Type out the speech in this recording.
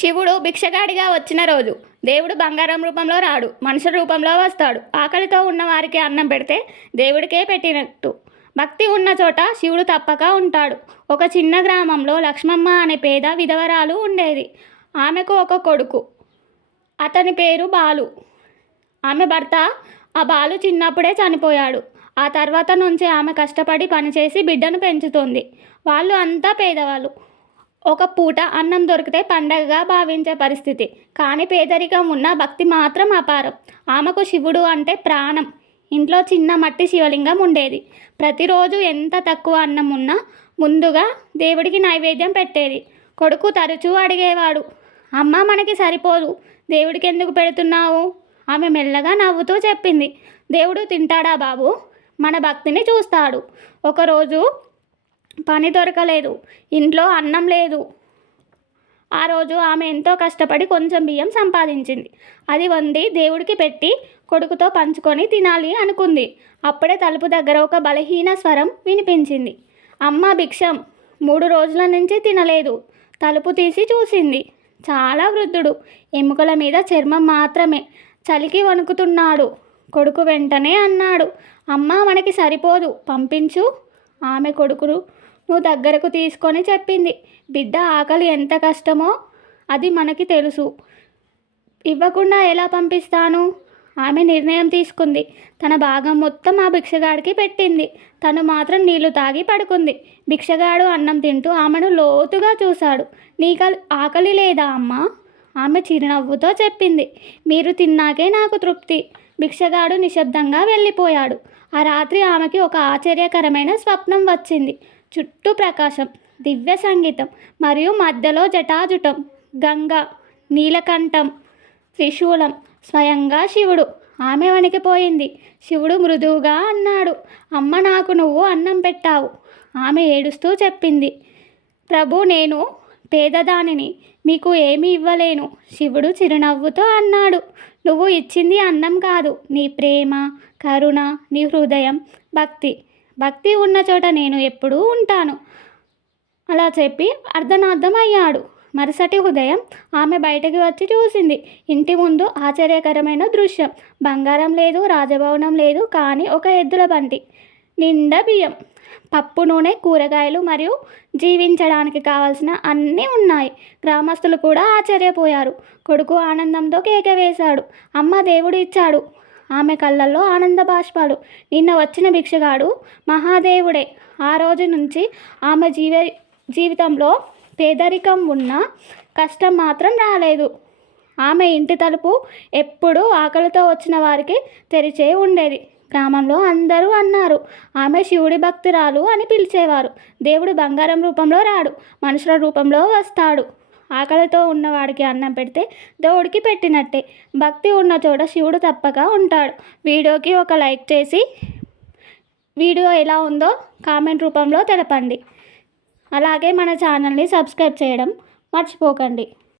శివుడు భిక్షగాడిగా వచ్చిన రోజు దేవుడు బంగారం రూపంలో రాడు మనుషుల రూపంలో వస్తాడు. ఆకలితో ఉన్న వారికి అన్నం పెడితే దేవుడికే పెట్టినట్టు. భక్తి ఉన్న చోట శివుడు తప్పక ఉంటాడు. ఒక చిన్న గ్రామంలో లక్ష్మమ్మ అనే పేద విధవరాలు ఉండేది. ఆమెకు ఒక కొడుకు. అతని పేరు బాలు. ఆమె భర్త ఆ బాలు చిన్నప్పుడే చనిపోయాడు. ఆ తర్వాత నుంచి ఆమె కష్టపడి పనిచేసి బిడ్డను పెంచుతుంది. వాళ్ళు అంతా పేదవాళ్ళు. ఒక పూట అన్నం దొరికితే పండగగా భావించే పరిస్థితి. కానీ పేదరికం ఉన్న భక్తి మాత్రం అపారం. ఆమెకు శివుడు అంటే ప్రాణం. ఇంట్లో చిన్న మట్టి శివలింగం ఉండేది. ప్రతిరోజు ఎంత తక్కువ అన్నం ఉన్నా ముందుగా దేవుడికి నైవేద్యం పెట్టేది. కొడుకు తరచూ అడిగేవాడు అమ్మ మనకి సరిపోదు. దేవుడికి ఎందుకు పెడుతున్నావు? ఆమె మెల్లగా నవ్వుతూ చెప్పింది. దేవుడు తింటాడా బాబు? మన భక్తిని చూస్తాడు. ఒకరోజు పని దొరకలేదు. ఇంట్లో అన్నం లేదు. ఆ రోజు ఆమె ఎంతో కష్టపడి కొంచెం బియ్యం సంపాదించింది. అది వండి దేవుడికి పెట్టి కొడుకుతో పంచుకొని తినాలి అనుకుంది. అప్పుడే తలుపు దగ్గర ఒక బలహీన స్వరం వినిపించింది. అమ్మ భిక్షం. మూడు రోజుల నుంచి తినలేదు. తలుపు తీసి చూసింది. చాలా వృద్ధుడు. ఎముకల మీద చర్మం మాత్రమే. చలికి వణుకుతున్నాడు. కొడుకు వెంటనే అన్నాడు అమ్మ మనకి సరిపోదు. పంపించు. ఆమె కొడుకును నువ్వు దగ్గరకు తీసుకొని చెప్పింది. బిడ్డ ఆకలి ఎంత కష్టమో అది మనకి తెలుసు. ఇవ్వకుండా ఎలా పంపిస్తాను? ఆమె నిర్ణయం తీసుకుంది. తన భాగం మొత్తం ఆ భిక్షగాడికి పెట్టింది. తను మాత్రం నీళ్ళు తాగి పడుకుంది. భిక్షగాడు అన్నం తింటూ ఆమెను లోతుగా చూశాడు. నీక ఆకలి లేదా అమ్మా? ఆమె చిరునవ్వుతో చెప్పింది. మీరు తిన్నాకే నాకు తృప్తి. భిక్షగాడు నిశ్శబ్దంగా వెళ్ళిపోయాడు. ఆ రాత్రి ఆమెకి ఒక ఆశ్చర్యకరమైన స్వప్నం వచ్చింది. చుట్టూ ప్రకాశం దివ్య సంగీతం మరియు మధ్యలో జటాజుటం గంగ నీలకంఠం త్రిశూలం స్వయంగా శివుడు. ఆమె వణికిపోయింది శివుడు మృదువుగా అన్నాడు అమ్మ నాకు నువ్వు అన్నం పెట్టావు. ఆమె ఏడుస్తూ చెప్పింది ప్రభు నేను పేదదానిని మీకు ఏమీ ఇవ్వలేను. శివుడు చిరునవ్వుతో అన్నాడు. నువ్వు ఇచ్చింది అన్నం కాదు. నీ ప్రేమ కరుణ నీ హృదయం భక్తి. భక్తి ఉన్న చోట నేను ఎప్పుడూ ఉంటాను. అలా చెప్పి అర్ధనార్థం అయ్యాడు. మరుసటి ఉదయం ఆమె బయటకు వచ్చి చూసింది. ఇంటి ముందు ఆశ్చర్యకరమైన దృశ్యం. బంగారం లేదు రాజభవనం లేదు కానీ ఒక ఎద్దుల బండి. నిండా బియ్యం. పప్పు నూనె కూరగాయలు మరియు జీవించడానికి కావాల్సిన అన్నీ ఉన్నాయి. గ్రామస్తులు కూడా ఆశ్చర్యపోయారు. కొడుకు ఆనందంతో కేక వేశాడు. అమ్మ దేవుడు ఇచ్చాడు. ఆమె కళ్ళల్లో ఆనంద బాష్పాలు. నిన్న వచ్చిన భిక్షగాడు మహాదేవుడే. ఆ రోజు నుంచి ఆమె జీవ జీవితంలో పేదరికం ఉన్న కష్టం మాత్రం రాలేదు. ఆమె ఇంటి తలుపు ఎప్పుడూ ఆకలితో వచ్చిన వారికి తెరిచే ఉండేది. గ్రామంలో అందరూ అన్నారు. ఆమె శివుడి భక్తురాలు అని పిలిచేవారు. దేవుడు బంగారం రూపంలో రాడు మనుషుల రూపంలో వస్తాడు. ఆకలితో ఉన్నవాడికి అన్నం పెడితే దేవుడికి పెట్టినట్టే. భక్తి ఉన్న చోట శివుడు తప్పక ఉంటాడు. వీడియోకి ఒక లైక్ చేసి వీడియో ఎలా ఉందో కామెంట్ రూపంలో తెలపండి. అలాగే మన ఛానల్ని సబ్స్క్రైబ్ చేయడం మర్చిపోకండి.